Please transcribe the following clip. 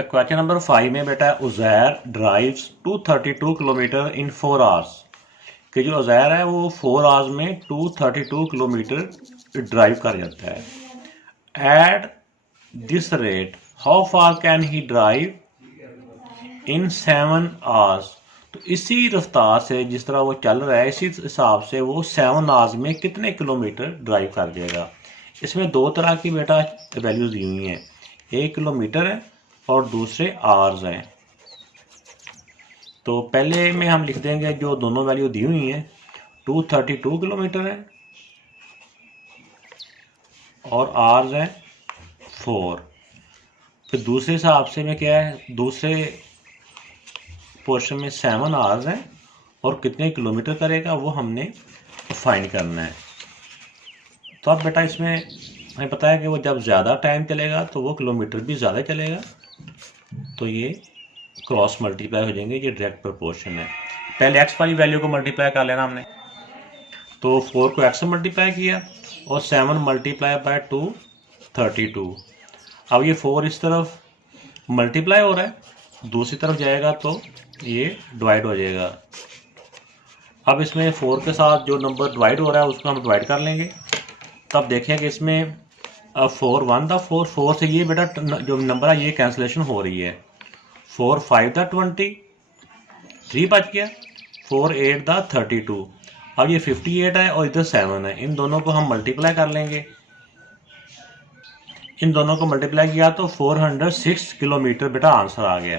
Question number 5 में बेटा Uzair drives 232 kilometre इन 4 hours कि जो उज़ैर है वो 4 आवर्स में 232 किलोमीटर ड्राइव कर जाता है। At this rate how far can he drive in 7 hours. तो इसी रफ्तार से जिस तरह वो चल रहा है इसी हिसाब से वो 7 आवर्स में कितने किलोमीटर ड्राइव कर देगा। इसमें दो तरह की बेटा वैल्यूज दी हुई हैं, एक किलोमीटर है और दूसरे आवर्स हैं। तो पहले में हम लिख देंगे जो दोनों वैल्यू दी हुई हैं, 232 किलोमीटर है और आवर्स हैं 4। फिर दूसरे हिसाब से में क्या है, दूसरे पोर्शन में 7 आवर्स हैं और कितने किलोमीटर करेगा वो हमने फाइंड करना है। तो अब बेटा इसमें हमें पता है कि वो जब ज़्यादा टाइम चलेगा तो वो किलोमीटर भी ज़्यादा चलेगा, तो ये क्रॉस मल्टीप्लाई हो जाएंगे, ये डायरेक्ट प्रोपोर्शन है। पहले x वाली वैल्यू को मल्टीप्लाई कर लेना हमने, तो 4 को x से मल्टीप्लाई किया और 7 मल्टीप्लाई बाय 232। अब ये 4 इस तरफ मल्टीप्लाई हो रहा है, दूसरी तरफ जाएगा तो ये डिवाइड हो जाएगा। अब इसमें 4 के साथ जो नंबर डिवाइड हो रहा है उसको हम डिवाइड कर लेंगे। तब देखें कि इसमें 4 1 था 4 से ये बेटा जो नंबर है ये कैंसिलेशन हो रही है। 4 5 था 20, 3 बच गया, 4 8 था 32। अब ये 58 है और इधर 7 है, इन दोनों को हम मल्टीप्लाई कर लेंगे। इन दोनों को मल्टीप्लाई किया तो 406 किलोमीटर बेटा आंसर आ गया।